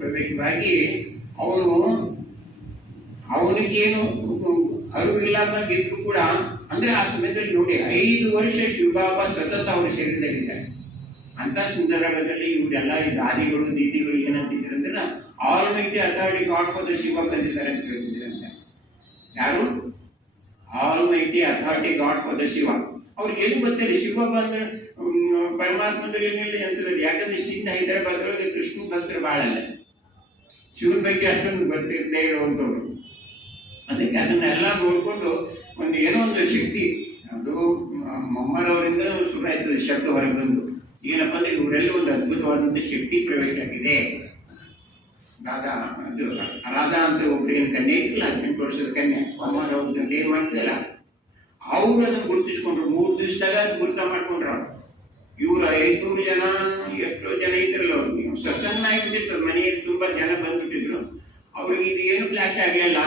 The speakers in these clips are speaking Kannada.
ಪ್ರವೇಶವಾಗಿ ಅವನಿಗೇನು ಅರಿವಿಲ್ಲದಾಗ ಇದ್ರು ಕೂಡ, ಅಂದ್ರೆ ಆ ಸಮಯದಲ್ಲಿ ನೋಡಿ 5 ವರ್ಷ ಶಿವಬಾಬಾ ಸತತ ಅವರ ಶರೀರದಲ್ಲಿದ್ದಾರೆ. ಅಂತ ಸಂದರ್ಭದಲ್ಲಿ ಇವರೆಲ್ಲ ದಾದಿಗಳು ದೀದಿಗಳು ಏನಂತಿದ್ರು ಅಂದ್ರೆ almighty authority god father Shiva ಬಂದಿದ್ದಾರೆ ಅಂತ ಹೇಳ್ತಿದ್ರಂತೆ. ಯಾರು? Almighty authority god father Shiva. ಅವ್ರಿಗೆ ಏನು ಗೊತ್ತಿಲ್ಲ ಶಿವಬಾಬಾ ಅಂದ್ರೆ ಪರಮಾತ್ಮಂದ್ರೆ ಏನಿಲ್ಲ ಅಂತಂದ್ರೆ. ಯಾಕಂದ್ರೆ ಸಿಂಧ ಹೈದರಾಬಾದ್ ಒಳಗೆ ಕೃಷ್ಣ ಭಕ್ತರು ಬಾಳಲ್ಲ, ಶಿವನ ಬಗ್ಗೆ ಅಷ್ಟೊಂದು ಗೊತ್ತಿರದೇ ಇರುವಂಥವ್ರು. ಅದಕ್ಕೆ ಅದನ್ನೆಲ್ಲ ನೋಡಿಕೊಂಡು ಏನೋ ಒಂದು ಶಕ್ತಿ, ಅದು ಮಮ್ಮರವರಿಂದ ಶುರು ಆಯ್ತದೆ ಶಬ್ದ ಹೊರಗೆ ಬಂದು. ಏನಪ್ಪ ಅಂದ್ರೆ ಇವರೆಲ್ಲ ಒಂದು ಅದ್ಭುತವಾದಂಥ ಶಕ್ತಿ ಪ್ರವೇಶ ಆಗಿದೆ. ಅದು ರಾಧಾ ಅಂತ ಒಬ್ಬರೇನು ಕನ್ಯೆ ಇಲ್ಲ, 18 ವರ್ಷದ ಕನ್ಯೆ, ಮಮ್ಮರವ್ರ ಗಂಟೆ ಏನು ಮಾಡ್ತಿಲ್ಲ, ಅವರು ಅದನ್ನು ಗುರುತಿಸ್ಕೊಂಡ್ರು. 3 ದಿವಸದಾಗ ಗುರುತ ಮಾಡ್ಕೊಂಡ್ರು ಅವ್ರು. ಇವ್ರು 500 ಜನ ಎಷ್ಟೋ ಜನ ಇದ್ರಲ್ಲ, ಅವ್ರಿಗೆ ಸಸನ್ನ ಆಗಿಬಿಟ್ಟಿತ್ತು, ಮನೆಯಲ್ಲಿ ತುಂಬಾ ಜನ ಬಂದ್ಬಿಟ್ಟಿದ್ರು. ಅವ್ರಿಗೆ ಇದು ಏನು ಫ್ಲಾಶ್ ಆಗಲಿಲ್ಲ.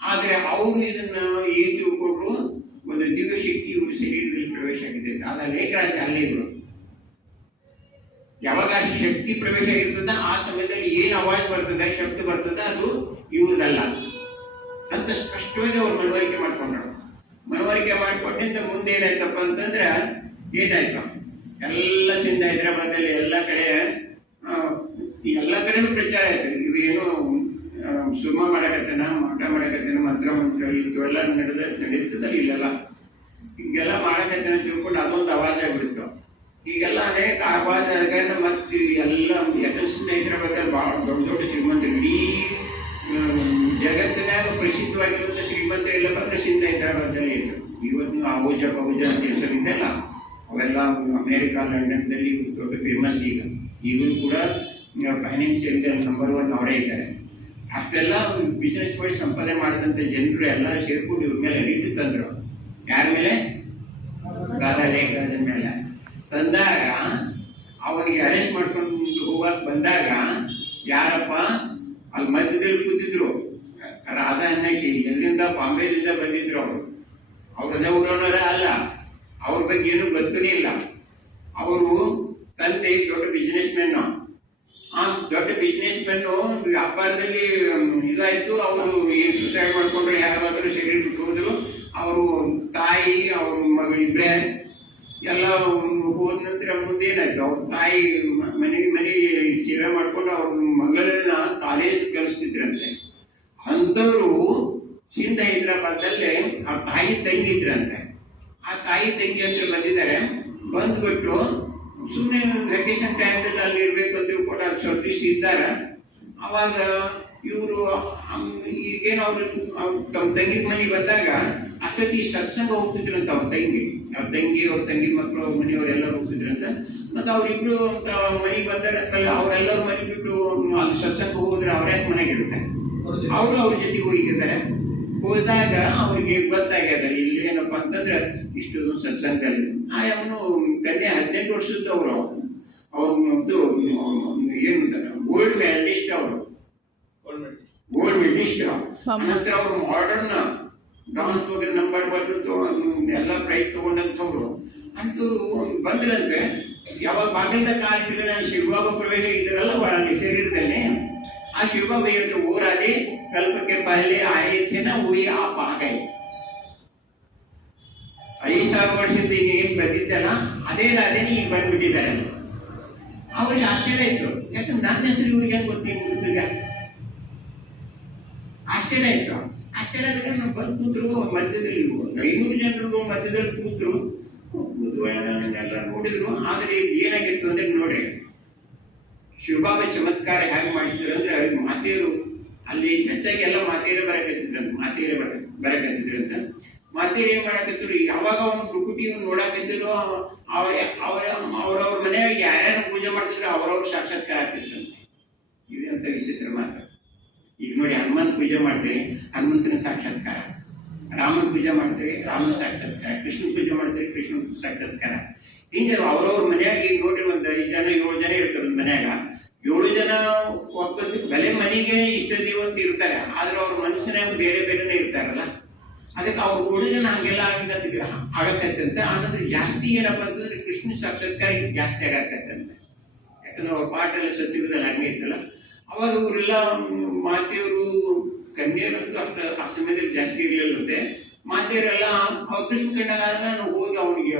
ಆದರೆ ಅವರು ಇದನ್ನ ಏನು ತಿಳ್ಕೊಂಡ್ರು, ಒಂದು ದಿವ್ಯ ಶಕ್ತಿ ಇವ್ರ ಶರೀರದಲ್ಲಿ ಪ್ರವೇಶ ಆಗಿದೆ. ದಾದಾ ಲೇಖರಾಜ ಅಲ್ಲೇ ಇದ್ರು. ಯಾವಾಗ ಶಕ್ತಿ ಪ್ರವೇಶ ಇರ್ತದ ಆ ಸಮಯದಲ್ಲಿ ಏನು ಅವಾಜ್ ಬರ್ತದೆ, ಶಬ್ದ ಬರ್ತದೆ, ಅದು ಇವ್ರದಲ್ಲ ಅಂತ ಸ್ಪಷ್ಟವಾಗಿ ಅವ್ರು ಮನವರಿಕೆ ಮಾಡ್ಕೊಂಡ್ರು. ಮನವರಿಕೆ ಮಾಡಿಕೊಂಡಿಂದ ಮುಂದೆ ಏನಾಯ್ತಪ್ಪ ಅಂತಂದ್ರೆ, ಏನಾಯ್ತು ಎಲ್ಲ ಸಿಂಧ ಹೈದರಾಬಾದಲ್ಲಿ ಎಲ್ಲ ಕಡೆನೂ ಪ್ರಚಾರ ಆಯ್ತು. ಇವೇನು ಸುಮ ಮಾಡಕತ್ತೇನ, ಮಠ ಮಾಡಕತ್ತೇನ, ಮಂತ್ರ ಇಂಥವೆಲ್ಲ ನಡೀತದಲ್ಲ ಇಲ್ಲೆಲ್ಲ, ಹಿಂಗೆಲ್ಲ ಮಾಡಕತ್ತೇನ ತಿಳ್ಕೊಂಡು ಅದೊಂದು ಅವಾಜ್ ಆಗ್ಬಿಡ್ತು. ಈಗೆಲ್ಲ ಅನೇಕ ಆವಾಜ್ ಆದಾಗ ಮತ್ತೆ ಎಲ್ಲ ಯಶಸ್ಸಿನ ಹೈದರಾಬಾದಲ್ಲಿ ಭಾಳ ದೊಡ್ಡ ಶ್ರೀಮಂತರು, ಇಡೀ ಜಗತ್ತಿನಾಗ ಪ್ರಸಿದ್ಧವಾಗಿರುವಂಥ ಶ್ರೀಮಂತರು ಎಲ್ಲ ಬಂದ್ರೆ ಸಿಂಧ ಹೈದರಾಬಾದಲ್ಲಿ ಇದ್ರು. ಇವತ್ತು ಅಬೂಜ ಅಂತ ಹೆಸರಿದೆಲ್ಲ ಅವೆಲ್ಲ ಅಮೇರಿಕಾ, ಲಂಡನ್ದಲ್ಲಿ ದೊಡ್ಡ ಫೇಮಸ್. ಈಗಲೂ ಕೂಡ ಫೈನಾನ್ಷಿಯಲ್ ನಂಬರ್ 1 ಅವರೇ ಇದ್ದಾರೆ. ಅಷ್ಟೆಲ್ಲ ಬಿಸ್ನೆಸ್ ಮಾಡಿ ಸಂಪಾದನೆ ಮಾಡಿದಂಥ ಜನರು ಎಲ್ಲ ಸೇರ್ಕೊಂಡು ಇವ್ರ ಮೇಲೆ ಅಡಿಟ್ಟು ತಂದರು. ಯಾರ ಮೇಲೆ? ದಾದಾ ಲೇಖರಾಜನ ಮೇಲೆ ತಂದಾಗ ಅವನಿಗೆ ಅರೆಸ್ಟ್ ಮಾಡ್ಕೊಂಡು ಹೋಗಕ್ಕೆ ಬಂದಾಗ ಯಾರಪ್ಪ ಅಲ್ಲಿ ಮಧ್ಯದಲ್ಲಿ ಕೂತಿದ್ರು, ರಾಧಾ ಅನ್ನಕ್ಕೆ ಎಲ್ಲಿಂದ ಬಾಂಬೆದಿಂದ ಬಂದಿದ್ರು. ಅವ್ರದೇ ಊರವರ ಅಲ್ಲ, ಅವ್ರ ಬಗ್ಗೆ ಏನೂ ಗೊತ್ತೂ ಇಲ್ಲ. ಅವರು ತಂದೆ ದೊಡ್ಡ ಬಿಸ್ನೆಸ್ ಮೆನ್ನು. ಆ ದೊಡ್ಡ ಬಿಸ್ನೆಸ್ ಮೆನ್ನು ವ್ಯಾಪಾರದಲ್ಲಿ ಇದಾಯ್ತು. ಅವರು ಏನು ಸುಸೈಡ್ ಮಾಡ್ಕೊಂಡ್ರೆ, ಯಾರಾದರೂ ಶರೀರ ಬಿಟ್ಟು ಹೋದ್ರು. ಅವರು ತಾಯಿ ಅವ್ರ ಮಗಳಿಬ್ರೆ ಎಲ್ಲ ಹೋದ ನಂತರ ಮುಂದೆ ಏನಾಯ್ತು, ಅವ್ರ ತಾಯಿ ಮನೆ ಸೇವೆ ಮಾಡ್ಕೊಂಡು ಅವ್ರ ಮಗಳನ್ನ ಕಾಲೇಜ್ ಕಲಿಸ್ತಿದ್ರಂತೆ. ಅಂಥವ್ರು ಸಿಂಧ ಹೈದರಾಬಾದಲ್ಲಿ ಆ ತಾಯಿ ತಂಗಿ ಇದ್ರಂತೆ. ಆ ತಾಯಿ ತಂಗಿ ಹತ್ರ ಬಂದಿದ್ದಾರೆ. ಬಂದ್ಬಿಟ್ಟು ಸುಮ್ಮನೆ ವೆಕೇಶನ್ ಟೈಮ್ದಲ್ಲಿ ಅಲ್ಲಿ ಇರಬೇಕು ಅಂತ ತಿಳ್ಕೊಂಡು ಅದು ಸ್ವಲ್ಪ ದಿವಸ ಇದ್ದಾರೆ. ಅವಾಗ ಇವರು ಈಗೇನು ಅವರು ತಮ್ಮ ತಂಗಿ ಮನೆಗೆ ಬಂದಾಗ ಅಷ್ಟೊತ್ತಿಗೆ ಸತ್ಸಂಗ ಹೋಗ್ತಿದ್ರಂತ. ಅವ್ರ ತಂಗಿ ಮಕ್ಕಳು, ಅವ್ರ ಮನೆಯವರೆಲ್ಲರೂ ಹೋಗ್ತಿದ್ರಂತ. ಮತ್ತು ಅವರಿಬ್ರು ಮನೆಗೆ ಬಂದಾರೆ ಅಂದ್ಮೇಲೆ ಅವರೆಲ್ಲರೂ ಮನೆ ಬಿಟ್ಟು ಅಲ್ಲಿ ಸತ್ಸಂಗ ಹೋದ್ರೆ ಅವ್ರ್ಯಾಕೆ ಮನೆಗೆ ಇರ್ತಾರೆ, ಅವರು ಅವ್ರ ಜೊತೆಗೆ ಹೋಗಿದ್ದಾರೆ. ಹೋದಾಗ ಅವ್ರಿಗೆ ಗೊತ್ತಾಗ್ಯದ ಇಲ್ಲೇನಪ್ಪ ಅಂತಂದ್ರೆ ಇಷ್ಟು ಸತ್ಸಂಗದಲ್ಲಿ ಅವನು ಕನ್ಯೆ 18 ವರ್ಷದವ್ರು. ಅವ್ರದ್ದು ಏನಂತಾರೆ ಗೋಲ್ಡ್ ಮೆಡಲಿಸ್ಟ್. ಅವರು ಗೋಲ್ಡ್ ಮೆಡಲಿಸ್ಟ್. ನಂತರ ಅವರು ಮಾಡರ್ನ್ ಡಾನ್ಸ್ ಹೋಗಿ ನಂಬರ್ 1 ಎಲ್ಲ ಪ್ರೈಸ್ ತಗೊಂಡಂಥವ್ರು. ಅಂಥವ್ರು ಬಂದ್ರಂತೆ. ಯಾವಾಗ ಬಾಗಿಲಿಂದ ಕಾಲಿಟ್ಟಿದ್ರೆ ಶಿವಬಾಬಾ ಪ್ರವೇಶ ಇದ್ರಲ್ಲ ಒಳಗೆ ಶರೀರದಲ್ಲಿ, ಆ ಶಿವಬಾಬಾ ಹೇಳ್ತಾರೆ, ಓ ರಾಧೆ ಕಲ್ಪಕ್ಕೆ ಪಹಲೆ ಆಯೇ ಥೆ ನಾ ವಹಿ ಆಪ್ ಆ ಗಯೆ. 5,000 ವರ್ಷದ ಈಗ ಏನು ಬಂದಿದ್ದಲ್ಲ ಅದೇ ರಾಧೆನೇ ಈಗ ಬಂದ್ಬಿಟ್ಟಿದ್ದಾರೆ. ಅವ್ರಿಗೆ ಆಶ್ಚರ್ಯ ಇತ್ತು. ಯಾಕಂದ್ರೆ ನನ್ನ ಹೆಸರು ಇವ್ರಿಗೆ ಗೊತ್ತಿಲ್ಲ, ಹುಡುಗ ಆಶ್ಚರ್ಯ ಇತ್ತು. ಆಶ್ಚರ್ಯ ಆದಾಗ ನಾವು ಬಂದು ಕೂತರು ಮಧ್ಯದಲ್ಲಿ 500 ಜನರು ಮಧ್ಯದಲ್ಲಿ ಕೂತರು. ಕೂತ್ಕೊಳ್ಳೋದನ್ನೆಲ್ಲ ನೋಡಿದ್ರು. ಆದರೆ ಏನಾಗಿತ್ತು ಅಂದ್ರೆ ನೋಡ್ರಿ, ಶಿವಬಾಬಾ ಚಮತ್ಕಾರ ಹೇಗೆ ಮಾಡಿಸಿದ್ರು ಅಂದ್ರೆ, ಮಾತೆಯರು ಅಲ್ಲಿ ಹೆಚ್ಚಾಗಿ ಎಲ್ಲ ಮಾತೆಯರೇ ಬರಕತ್ತಿದ್ರಂತ. ಬರಕತ್ತಿದ್ರಂತ. ಮಾತೆಯರು ಏನ್ ಮಾಡಕತ್ತಿದ್ರು, ಯಾವಾಗ ಅವ್ನು ಪ್ರಕೃತಿ ನೋಡಕತ್ತಿದ್ರು, ಅವ್ರವ್ರ ಮನೆಯಾಗ ಯಾರ್ಯಾರು ಪೂಜೆ ಮಾಡ್ತಿದ್ರು ಅವ್ರವ್ರ ಸಾಕ್ಷಾತ್ಕಾರ ಆಗ್ತಿದ್ರಂತೆ. ಇದಂತ ವಿಚಿತ್ರ ಮಾತು. ಈಗ ನೋಡಿ, ಹನುಮಂತ ಪೂಜೆ ಮಾಡ್ತೀರಿ, ಹನುಮಂತನ ಸಾಕ್ಷಾತ್ಕಾರ. ರಾಮನ ಪೂಜೆ ಮಾಡ್ತೀರಿ, ರಾಮನ ಸಾಕ್ಷಾತ್ಕಾರ. ಕೃಷ್ಣ ಪೂಜೆ ಮಾಡ್ತೀರಿ, ಕೃಷ್ಣ ಸಾಕ್ಷಾತ್ಕಾರ. ಹಿಂಗೆ ಅವ್ರವ್ರ ಮನ್ಯಾಗ ಈಗ ನೋಡ್ರಿ, ಒಂದು 5 ಜನ 7 ಜನ ಇರ್ತಾರೆ ಒಂದು ಮನ್ಯಾಗ. 7 ಜನ ಒಬ್ಬತ್ತು ಬೆಲೆ ಮನೆಗೆ ಇಷ್ಟ ದೇವಂತ ಇರ್ತಾರೆ, ಆದ್ರೆ ಅವ್ರ ಮನುಷ್ಯನಾಗ ಬೇರೆ ಬೇರೆನೇ ಇರ್ತಾರಲ್ಲ. ಅದಕ್ಕೆ ಅವ್ರ ಹುಡುಗನ ಹಂಗೆಲ್ಲ ಆಗಕತ್ತಂತೆ. ಆನಂತರ ಜಾಸ್ತಿ ಏನಪ್ಪ ಅಂತಂದ್ರೆ ಕೃಷ್ಣ ಸಾಕ್ಷಾತ್ಕಾರ ಜಾಸ್ತಿ ಆಗಕತ್ತಂತೆ. ಯಾಕಂದ್ರೆ ಅವ್ರ ಪಾಠ ಎಲ್ಲ ಸತ್ಯುಗದಲ್ಲಿ ಹಂಗೆ ಇತ್ತಲ್ಲ. ಅವಾಗ ಅವರೆಲ್ಲ ಮಾತೆಯವರು ಕನ್ಯೆಯರಂತೂ ಅಷ್ಟು ಆ ಸಮಯದಲ್ಲಿ ಜಾಸ್ತಿ ಇರಲಿಲ್ಲಂತೆ. ಮಾತೆಯರೆಲ್ಲ ಅವ್ರ ಕೃಷ್ಣ ಕಂಡಾಗ ನಾವು ಹೋಗಿ ಅವನಿಗೆ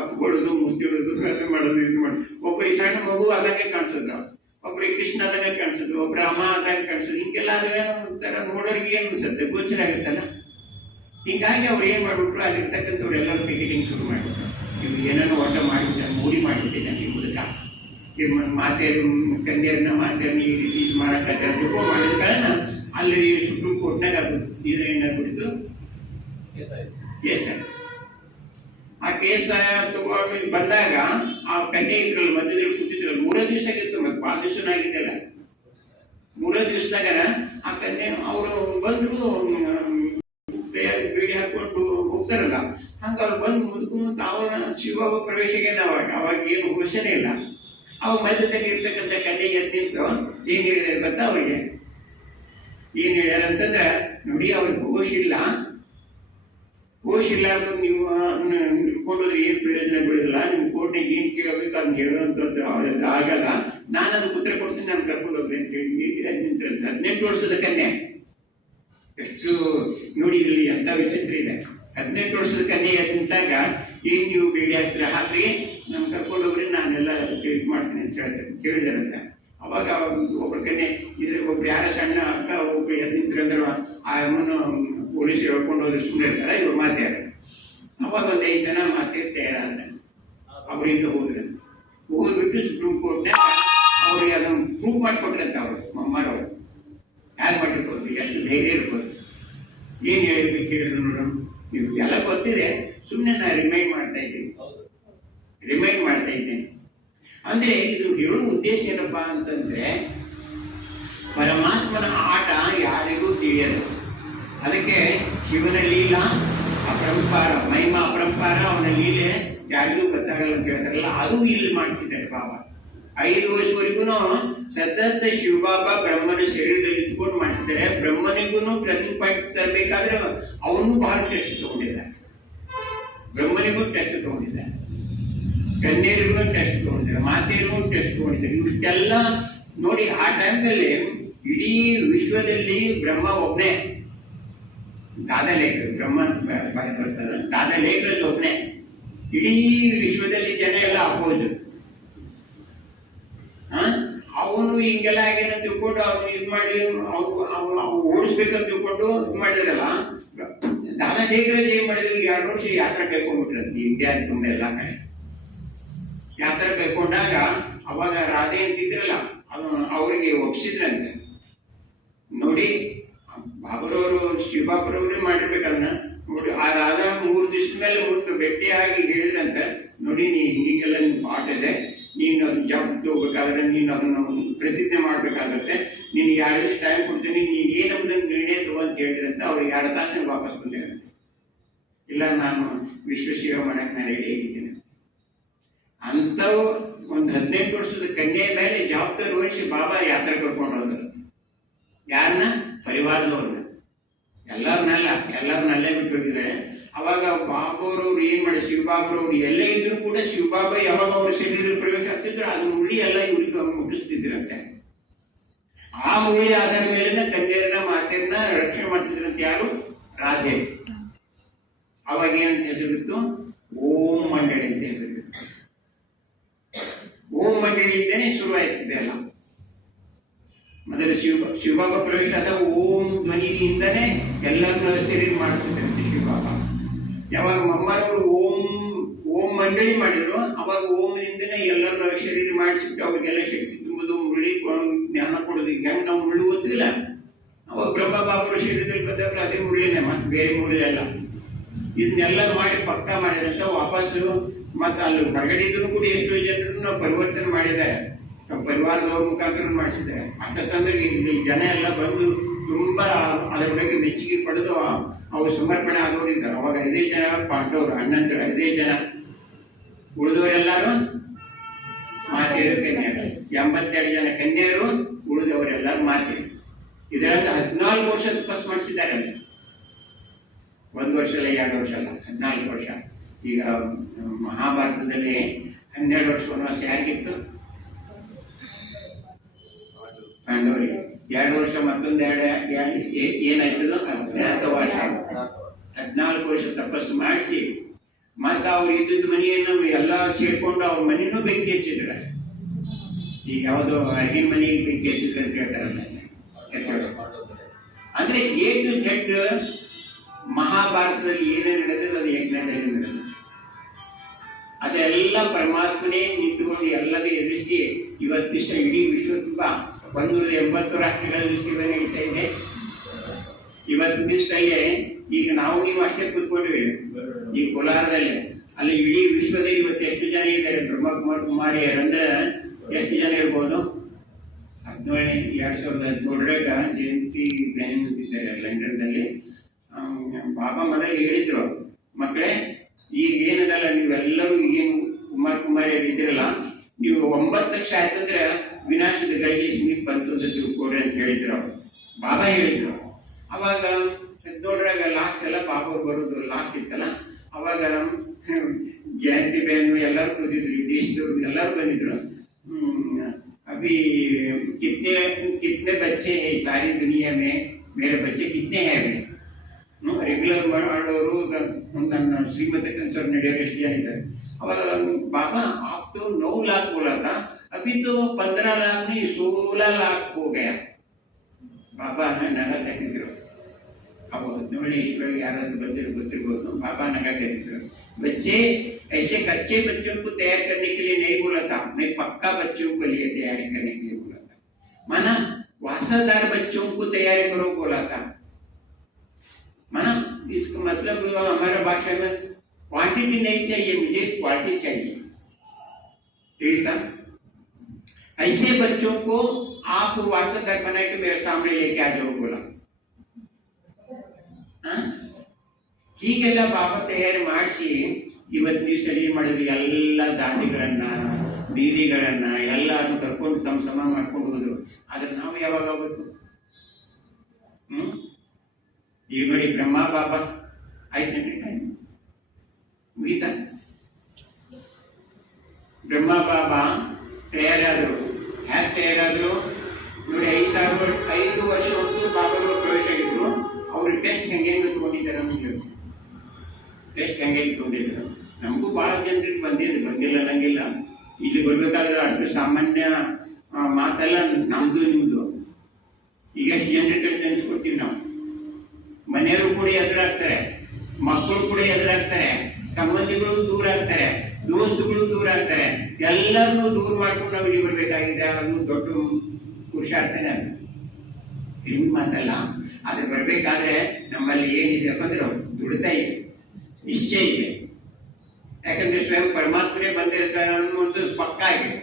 ಅಪ್ಕೊಳ್ಳೋದು, ಮುದ್ದಿಡೋದು, ಮಾಡೋದು, ಇದು ಮಾಡೋದು. ಒಬ್ಬ ಈ ಸಣ್ಣ ಮಗು ಆದಂಗೆ ಕಾಣಿಸೋದು, ಒಬ್ಬರಿಗೆ ಕೃಷ್ಣ ಆದಂಗೆ ಕಾಣಿಸೋದು, ಒಬ್ಬರ ಅಮ್ಮ ಆದಂಗೆ ಕಾಣಿಸೋದು. ಹಿಂಗೆಲ್ಲ ಆದಾಗ ಒಂಥರ ನೋಡೋರಿಗೆ ಏನು ಅನ್ಸುತ್ತೆ, ಗೋಚರ ಆಗುತ್ತಲ್ಲ. ಹಿಂಗಾಗಿ ಅವ್ರು ಏನು ಮಾಡಿಬಿಟ್ರು, ಅಲ್ಲಿರ್ತಕ್ಕಂಥವ್ರು ಎಲ್ಲರೂ ಪಿಕೆಟಿಂಗ್ ಶುರು ಮಾಡಿಬಿಟ್ರು. ನೀವು ಏನೇನೋ ಓಟ ಮಾಡಿಬಿಟ್ಟು ಮೂಡಿ ಮಾಡಿಬಿಟ್ಟಿದ್ದಾನೆ ಈ ಮುದುಕ, ಈ ಮಾತೆಯರು ಕನ್ಯರನ್ನ ಮಾತೆಯರನ್ನ ಈ ರೀತಿ ಇದು ಮಾಡೋಕ್ಕಾಗ ಮಾಡಿದ ಕಾರಣ ಅಲ್ಲಿ ಸುಪ್ರೀಂ ಕೋರ್ಟ್ನಾಗ ಅದು ಇದು ಏನಾಗ್ಬಿಡ್ತು, ಕೇಸ್. ಆ ಕೇಸ್ ತಗೊಂಡು ಬಂದಾಗ ಆ ಕನ್ಯೆ ಇದ್ರಲ್ಲಿ ಮಧ್ಯದಲ್ಲಿ ಕೂತಿದ್ರಲ್ಲ, 3 ದಿವಸ ಆಗಿತ್ತು, ಮತ್ತೆ ಭಾಳ ದಿವಸನ ಆಗಿದ್ದಲ್ಲ. 3 ದಿವಸದಾಗ ಆ ಕನ್ಯೆ ಅವರು ಬಂದ್ರು, ಬೀಡಿ ಹಾಕೊಂಡು ಹೋಗ್ತಾರಲ್ಲ, ಹಂಗ ಅವ್ರು ಬಂದು ಮುದುಕೊಂಡು ಅವರ ಶಿವಬಾಬಾ ಪ್ರವೇಶಕ್ಕೆ ಅವಾಗ ಏನು ಘೋಷಣೆ ಇಲ್ಲ. ಅವಾಗ ಮಧ್ಯದಲ್ಲಿ ಇರ್ತಕ್ಕಂಥ ಕನ್ಯೆ ಎದ್ದು ನಿಂತು ಏನ್ ಹೇಳಿದಾರೆ ಗೊತ್ತಾ ಅವ್ರಿಗೆ? ಏನ್ ಹೇಳ್ಯಾರ ಅಂತಂದ್ರೆ, ನೋಡಿ ಅವ್ರಿಗೆ ಹೋಶ್ ಇಲ್ಲ ಅಂದ್ರೆ ನೀವು ಕೊಂಡೋದ್ರೆ ಏನ್ ಪ್ರಯೋಜನ ಬೀಳೋದಿಲ್ಲ, ನಿಮ್ ಕೋರ್ಟ್ನಾಗ ಏನ್ ಕೇಳಬೇಕು ಅದನ್ನ ಹೇಳುವಂಥದ್ದು ಅವ್ರದ್ದು ಆಗಲ್ಲ, ನಾನು ಅದಕ್ಕೆ ಉತ್ತರ ಕೊಡ್ತೀನಿ, ನಾನು ಕರ್ಕೊಂಡು ಹೋಗ್ರಿ ಅಂತ ಹೇಳಿ 18 ವರ್ಷದ ಕನ್ಯೆ. ಎಷ್ಟು ನೋಡಿ ಇಲ್ಲಿ ಎಂತ ವಿಚಿತ್ರ ಇದೆ. 18 ವರ್ಷದ ಕನ್ಯೆ ನಿಂತಾಗ ಏನ್ ನೀವು ಬೇಡಿ ಹಾಕ್ರಿ, ನಮ್ ಕರ್ಕೊಂಡು ಹೋಗ್ರಿ, ನಾನೆಲ್ಲ ಇದು ಮಾಡ್ತೀನಿ ಅಂತ ಕೇಳಿದಾರಂತ. ಅವಾಗ ಒಬ್ರ ಕನ್ಯೆ ಇದ್ರೆ ಒಬ್ರು ಯಾರ ಸಣ್ಣ ಅಕ್ಕ ಒಬ್ರು ಎದ್ದು ನಿಂತ್ರಂದ್ರೆ ಆ ಅಮ್ಮನ್ನು ಪೊಲೀಸ್ ಹೇಳ್ಕೊಂಡು ಹೋದ್ರೆ ಸುಮ್ಮನೆ ಇರ್ತಾರ, ಇವ್ರು ಮಾತಾಡ. ಅವಾಗ ಒಂದು 5 ಜನ ಮಾತೇ ತಯಾರಾದ್ರೆ ಅವರಿಂದ ಹೋಗ್ಬಿಟ್ಟು ಸುಪ್ರೀಂ ಕೋರ್ಟ್ನಾಗ ಅವ್ರಿಗೆ ಅದನ್ನು ಪ್ರೂವ್ ಮಾಡಿಕೊಟ್ರಂತ ಅವರು ಮಮ್ಮಾರವರು. ಯಾರು ಮಾಡಿಕೊಡ್ತೀವಿ, ಎಷ್ಟು ಧೈರ್ಯ ಇರ್ಬೋದು, ಏನು ಹೇಳಿರ್ಬೇಕು ಹೇಳಿದ್ರು ನೋಡೋಣ. ನೀವು ಎಲ್ಲ ಗೊತ್ತಿದೆ, ಸುಮ್ಮನೆ ನಾನು ರಿಮೈಂಡ್ ಮಾಡ್ತಾ ಇದ್ದೇನೆ. ಅಂದ್ರೆ ಇದು ಹೇಳುವ ಉದ್ದೇಶ ಏನಪ್ಪ ಅಂತಂದ್ರೆ, ಪರಮಾತ್ಮನ ಆಟ ಯಾರಿಗೂ ತಿಳಿಯದು. ಅದಕ್ಕೆ ಶಿವನ ಲೀಲಾ ಅಪರಂಪಾರ, ಮಹಿಮಾ ಅಪರಂಪಾರ, ಅವನ ಲೀಲೆ ಯಾರಿಗೂ ಗೊತ್ತಾಗಲ್ಲ ಅಂತ ಹೇಳ್ತಾರಲ್ಲ, ಅದು ಇಲ್ಲಿ ಮಾಡಿಸಿದ್ದಾರೆ ಬಾಬಾ. 5 ವರ್ಷವರೆಗೂ ಸತತ ಶಿವಬಾಬಾ ಬ್ರಹ್ಮನ ಶರೀರದಲ್ಲಿ ಇಟ್ಕೊಂಡು ಮಾಡಿಸಿದ್ದಾರೆ. ಬ್ರಹ್ಮನಿಗೂ ಟರ್ನಿಂಗ್ ಪಾಯಿಂಟ್ ತರಬೇಕಾದ್ರೆ ಅವನು ಬಹಳ ಟೆಸ್ಟ್ ತಗೊಂಡಿದ್ದಾರೆ. ಬ್ರಹ್ಮನಿಗೂ ಟೆಸ್ಟ್ ತಗೊಂಡಿದ್ದಾರೆ, ಕನ್ಯರಿಗೂ ಟೆಸ್ಟ್ ತಗೊಂಡಿದ್ದಾರೆ, ಮಾತೆಯರಿಗೂ ಟೆಸ್ಟ್ ತಗೊಂಡಿದ್ದಾರೆ. ಇಷ್ಟೆಲ್ಲ ನೋಡಿ, ಆ ಟೈಮ್ದಲ್ಲಿ ಇಡೀ ವಿಶ್ವದಲ್ಲಿ ಬ್ರಹ್ಮ ಒಬ್ಬನೇ, ದಾದಲೇಖ ಬ್ರಹ್ಮ ಬರ್ತದ, ದಾದಲೇಖರಲ್ಲಿ ಒಬ್ಬನೇ. ಇಡೀ ವಿಶ್ವದಲ್ಲಿ ಜನ ಎಲ್ಲ ಅಪೋಸ್. ಅವನು ಹಿಂಗೆಲ್ಲ ಆಗೇನ ತಿಳ್ಕೊಂಡು ಅವ್ನು ಇದು ಮಾಡಿ ಓಡಿಸ್ಬೇಕಂತ ತಿಳ್ಕೊಂಡು ಇದು ಮಾಡಿದ್ರಲ್ಲ. ದಾದಲೇಖರಲ್ಲಿ ಏನ್ ಮಾಡಿದ್ರು, 2 ವರ್ಷ ಯಾತ್ರೆ ಕೈಕೊಂಡ್ಬಿಟ್ರಂತೆ ಇಂಡಿಯಾ ತುಂಬ ಎಲ್ಲ ಕಡೆ. ಯಾತ್ರೆ ಕೈಕೊಂಡಾಗ ಅವಾಗ ರಾಧೆ ಅಂತಿದ್ರಲ್ಲ, ಅವರಿಗೆ ಒಪ್ಸಿದ್ರಂತೆ. ನೋಡಿ, ಬಾಬರವರು ಶಿವಬಾಬರವರೇ ಮಾಡಿರ್ಬೇಕನ್ನ ನೋಡಿ. ಆ ರಾಧಾ 3 ದಿವಸದ ಮೇಲೆ ಮುಂದೆ ಭೇಟಿಯಾಗಿ ಹೇಳಿದ್ರಂತ, ನೋಡಿ ನೀ ಹಿಂಗೆಲ್ಲ ನಿನ್ ಪಾಠ ಇದೆ, ನೀನು ಅದನ್ನ ಜಾಗೃತಿ ಹೋಗ್ಬೇಕಾದ್ರೆ ನೀನು ಅದನ್ನ ಪ್ರತಿಜ್ಞೆ ಮಾಡ್ಬೇಕಾಗತ್ತೆ, ನೀನು 2 ದಿವಸ ಟೈಮ್ ಕೊಡ್ತೀನಿ, ನೀನು ಏನಂಬುದನ್ನು ನಿರ್ಣಯ ತಗೋ ಅಂತ ಹೇಳಿದ್ರಂತ. ಅವ್ರಿಗೆ 2 ತಾಸಿನ ವಾಪಸ್ ಬಂದಿರಂತೆ. ಇಲ್ಲ, ನಾನು ವಿಶ್ವ ಸೇವೆ ಮಾಡಕ್ಕೆ ನಾನು ರೆಡಿ ಆಗಿದ್ದೀನಿ ಅಂತ. ಒಂದು 18 ವರ್ಷದ ಕನ್ಯೆ ಮೇಲೆ ಜವಾಬ್ದಾರಿ ವಹಿಸಿ ಬಾಬಾ ಯಾತ್ರೆ ಕರ್ಕೊಂಡು ಹೋದ್ರಂತೆ. ಯಾರನ್ನ? ಪರಿವಾರದವ್ರನ್ನ. ಎಲ್ಲರನ್ನಲ್ಲೇ ಬಿಟ್ಟು ಹೋಗಿದ್ದಾರೆ. ಅವಾಗ ಬಾಬರವ್ರು ಏನ್ ಮಾಡಿ, ಶಿವಬಾಬರವ್ರು ಎಲ್ಲೇ ಇದ್ರು ಕೂಡ ಶಿವಬಾಬಾ ಯಾವಾಗ ಅವ್ರ ಶರೀರ ಪ್ರವೇಶ ಆಗ್ತಿದ್ರು ಅದು ಮುಳ್ಳಿ ಎಲ್ಲ ಇವ್ರಿಗೆ ಮುಟ್ಟಿಸ್ತಿದ್ರಂತೆ. ಆ ಮುಳ್ಳಿ ಆಧಾರ ಮೇಲಿನ ಕನ್ಯರನ್ನ ಮಾತೆಯನ್ನ ರಕ್ಷಣೆ ಮಾಡ್ತಿದ್ರಂತೆ. ಯಾರು? ರಾಧೆ. ಅವಾಗ ಏನಂತ ಹೆಸರಿತ್ತು? ಓಂ ಮಂಡಳಿ ಅಂತ ಹೆಸರಿತ್ತು. ಓಂ ಮಂಡಳಿಯಿಂದನೇ ಶುರುವಾಯ್ತಿದೆ ಎಲ್ಲ. ಮೊದಲು ಶಿವಬಾಬಾ ಪ್ರವೇಶ ಆದಾಗ ಓಂ ಧ್ವನಿಯಿಂದನೇ ಎಲ್ಲರನ್ನ ಶರೀರ ಮಾಡ್ತಿದ್ರಂತೆ ಶಿವಬಾಬಾ. ಯಾವಾಗ ಮಮ್ಮಾರವರು ಓಂ ಮಂಡಳಿ ಮಾಡಿದ್ರು, ಅವಾಗ ಓಂನಿಂದನೇ ಎಲ್ಲರನ್ನ ಶರೀರ ಮಾಡಿಸಿಬಿಟ್ಟು ಅವ್ರಿಗೆಲ್ಲ ಶಕ್ತಿ ತುಂಬುದು, ಮುಳ್ಳಿ ಜ್ಞಾನ ಕೊಡೋದು. ಹೆಂಗ್ ನಾವು ಮುಳ್ಳಿ ಓದ್ತಿಲ್ಲ, ಅವಾಗ ಬ್ರಹ್ಮ ಬಾಬರ ಶರೀರದಲ್ಲಿ ಬಂದಾಗ ಅದೇ ಮುಳ್ಳಿನೇ, ಮತ್ತೆ ಬೇರೆ ಮುಳ್ಳಿ ಅಲ್ಲ. ಇದನ್ನೆಲ್ಲ ಮಾಡಿ ಪಕ್ಕಾ ಮಾಡಿದಂತ ವಾಪಸ್ಸು ಮತ್ತೆ ಅಲ್ಲಿ ಹೊರಗಡೆ ಇದ್ರು ಕೂಡ ಎಷ್ಟೋ ಜನರನ್ನು ಪರಿವರ್ತನೆ ಮಾಡಿದ್ದಾರೆ, ಪರಿವಾರದವ್ರ ಮುಖಾಂತರ ಮಾಡಿಸಿದ್ದಾರೆ. ಅಷ್ಟೊತ್ತಂದ್ರೆ ಇಲ್ಲಿ ಜನ ಎಲ್ಲ ಬಂದು ತುಂಬಾ ಅದ್ರ ಬಗ್ಗೆ ಮೆಚ್ಚುಗೆ ಪಡೆದು ಅವ್ರು ಸಮರ್ಪಣೆ ಆದವರಿದ್ದಾರೆ. ಅವಾಗ 5 ಜನ ಪಾಂಡವರು, ಅಣ್ಣಂತರ 5 ಜನ. ಉಳಿದವರೆಲ್ಲರೂ ಮಾತೆಯರು, ಕನ್ಯರು. 82 ಜನ ಕನ್ಯರು, ಉಳಿದವರೆಲ್ಲರೂ ಮಾತೆಯರು. ಇದರಿಂದ 14 ವರ್ಷ ತಪಸ್ ಮಾಡಿಸಿದ್ದಾರೆ ಅಲ್ಲಿ. 1 ವರ್ಷ ಅಲ್ಲ, 2 ವರ್ಷ ಅಲ್ಲ, 14 ವರ್ಷ. ಈಗ ಮಹಾಭಾರತದಲ್ಲಿ 12 ವರ್ಷ ವನವಾಸ ಯಾರಿಗಿತ್ತು? ಪಾಂಡವರಿಗೆ 2 ವರ್ಷ ಮತ್ತೊಂದು ಏನಾಯ್ತದೋ ಅಜ್ಞಾತವಾಸ 14 ವರ್ಷ ತಪಸ್ಸು ಮಾಡಿಸಿ ಮತ್ತು ಅವ್ರು ಇದ್ದಿದ್ದ ಮನೆಯನ್ನು ಎಲ್ಲ ಸೇರ್ಕೊಂಡು ಅವ್ರ ಮನೆಯೂ ಬೆಂಕಿ ಹಚ್ಚಿದ್ರೆ. ಈಗ ಯಾವುದೋ ಅರ್ಗಿನ ಮನೆಗೆ ಬೆಂಕಿ ಹಚ್ಚಿದ್ರೆ ಅಂತ ಹೇಳ್ತಾರಲ್ಲ. ಅಂದ್ರೆ A to Z ಮಹಾಭಾರತದಲ್ಲಿ ಏನೇನು ನಡೆದಿದೆ ಅದು ಯಜ್ಞದಲ್ಲಿ ನಡೆದಿದೆ. ಅದೆಲ್ಲ ಪರಮಾತ್ಮನೇ ನಿಂತುಕೊಂಡು ಎಲ್ಲದೂ ಎದುರಿಸಿ ಇವತ್ತಿಷ್ಟ ಇಡೀ ವಿಶ್ವ ತುಂಬ 180 ರಾಷ್ಟ್ರಗಳಲ್ಲಿ ಸೇವೆ ನಡೀತಾ ಇದೆ. ಇವತ್ತು ದಿವಸದಲ್ಲೇ ಈಗ ನಾವು ನೀವು ಅಷ್ಟೇ ಕೂತ್ಕೊಂಡಿವಿ ಈ ಕೋಲಾರದಲ್ಲಿ. ಅಲ್ಲಿ ಇಡೀ ವಿಶ್ವದಲ್ಲಿ ಇವತ್ತು ಎಷ್ಟು ಜನ ಇದ್ದಾರೆ ಬ್ರಹ್ಮಕುಮಾರಿಯರಂದ್ರೆ ಎಷ್ಟು ಜನ ಇರ್ಬೋದು? 2017 ಜಯಂತಿ ಬ್ಯಾನ್ ಅಂತಿದ್ದಾರೆ ಲಂಡನ್ದಲ್ಲಿ. ಬಾಬಾ ಮೊದಲು ಹೇಳಿದ್ರು, ಮಕ್ಕಳೇ ಈಗ ಏನದಲ್ಲ ನೀವೆಲ್ಲರೂ ಏನು ಕುಮಾರಿಯರು ಇದ್ದೀರಲ್ಲ, ನೀವು 9 ಲಕ್ಷ ಆಯ್ತಂದ್ರೆ ವಿನಾಶದ ಗಳಿಗೆ ಸಮೀಪ ಬಂತು ಅಂತ ತಿಳ್ಕೊಡ್ರಿ ಅಂತ ಹೇಳಿದ್ರು ಅವರು. ಬಾಬಾ ಹೇಳಿದ್ರು. ಅವಾಗ ನೋಡ್ರಾಗ ಲಾಸ್ಟ್ ಎಲ್ಲ ಬಾಬಾ ಬರೋದು ಲಾಸ್ಟ್ ಇತ್ತಲ್ಲ, ಅವಾಗ ಜಯಂತಿ ಬೇನು ಎಲ್ಲರೂ ಕೂತಿದ್ರು, ಈ ದೇಶದವ್ರು ಎಲ್ಲರೂ ಬಂದಿದ್ರು. अभी कितने बच्चे हैं सारी दुनिया में, मेरे बच्चे कितने हैं वे ರೆಗ್ಯುಲರ್ ಮಾಡೋರು ನನ್ನ ಶ್ರೀಮತಿ ಕನ್ಸರ್ ನಡೆಯೋರು ಎಷ್ಟು ಜನ ಇದ್ದಾರೆ. ಅವಾಗ ಬಾಬಾ आप तो 9 लाख बोला था, अभी तो 15 लाख नहीं 16 लाख हो गया. ಬಾಬಾ ನಗಾಕತ್ತಿದ್ರು. ಅವು 17 ಇಸ್ವಿಗೆ ಯಾರಾದ್ರೂ ಬಂದಿರೋ ಗೊತ್ತಿರ್ಬೋದು. ಬಾಬಾ नगाकತ್ತಿದ್ರು. बच्चे ऐसे कच्चे बच्चों को तैयार करने के लिए नहीं बोला था, मैं पक्का बच्चों को लिए तैयारी करने के लिए बोला था. माना वासादार बच्चों को तैयारी करो बोला था. माना इसका मतलब हमारा भाषा में क्वांटिटी नहीं चाहिए, मुझे क्वालिटी चाहिए. ठीक था? ऐसे बच्चों को आप वासादार बना के मेरे सामने लेके आ जाओ बोला. ಹೀಗೆಲ್ಲ ಬಾಬಾ ತಯಾರಿ ಮಾಡಿಸಿ ಇವತ್ತು ದಿವಸದಲ್ಲಿ ಏನು ಮಾಡಿದ್ರು, ಎಲ್ಲ ದಾದಿಗಳನ್ನ ಬೀದಿಗಳನ್ನ ಎಲ್ಲಾನು ಕರ್ಕೊಂಡು ತಮ್ಮ ಸಮ ಮಾಡ್ಕೊಂಡು ಹೋದ್ರು. ಆದ್ರೆ ನಾವು ಯಾವಾಗ ಹೋಗ್ಬೇಕು? ಈಗ ನೋಡಿ ಬ್ರಹ್ಮ ಬಾಬಾ ಆಯ್ತೇನ್ರಿ ಟೈಮ್ ಮುಗೀತ. ಬ್ರಹ್ಮ ಬಾಬಾ ತಯಾರಾದ್ರು. ಹ್ಯಾಕ್ ತಯಾರಾದ್ರು ನೋಡಿ? 5 ವರ್ಷ ಹೊತ್ತು ಬಾಬಾದವರು ಪ್ರವೇಶ ಆಗಿದ್ರು. ಅವ್ರಿಗೆ ಟೆಸ್ಟ್ ಹೆಂಗೆ ತಗೊಂಡಿದ್ದಾರೆ ನಮಗೆ, ಟೆಸ್ಟ್ ಹೆಂಗೆ ತಗೊಂಡಿದ್ರು. ನಮಗೂ ಭಾಳ ಜನರಿಗೆ ಬಂದಿಲ್ಲ ಅನ್ನಂಗಿಲ್ಲ. ಇಲ್ಲಿ ಬರ್ಬೇಕಾದ್ರೆ ಅಷ್ಟು ಸಾಮಾನ್ಯ ಮಾತೆಲ್ಲ ನಮ್ದು ನಿಮ್ದು. ಈಗ ಎಷ್ಟು ಜನರ ಕಡೆ ನೆನೆಸ್ಕೊಡ್ತೀವಿ ನಾವು. ಮನೆಯವರು ಕೂಡ ಎದುರಾಗ್ತಾರೆ, ಮಕ್ಕಳು ಕೂಡ ಎದುರಾಗ್ತಾರೆ, ಸಂಬಂಧಿಗಳು ದೂರ ಆಗ್ತಾರೆ, ದೋಸ್ತುಗಳು ದೂರ ಆಗ್ತಾರೆ. ಎಲ್ಲರನ್ನೂ ದೂರ ಮಾಡ್ಕೊಂಡು ನಾವು ಇಲ್ಲಿ ಬರ್ಬೇಕಾಗಿದೆ. ಅದು ದೊಡ್ಡ ಪುರುಷಾರ್ಥನೇ. ಅದು ಹಿಂಗ್ ಮಾತಲ್ಲ. ಅದ್ರ ಬರ್ಬೇಕಾದ್ರೆ ನಮ್ಮಲ್ಲಿ ಏನಿದೆ ಅಂದ್ರೆ ದುಡಿತಾ ಇದೆ, ನಿಶ್ಚಯ ಇದೆ. ಯಾಕಂದ್ರೆ ಸ್ವಯಂ ಪರಮಾತ್ಮನೇ ಬಂದಿರ್ತಾರೆ ಅನ್ನುವಂಥದ್ದು ಪಕ್ಕ ಆಗಿದೆ.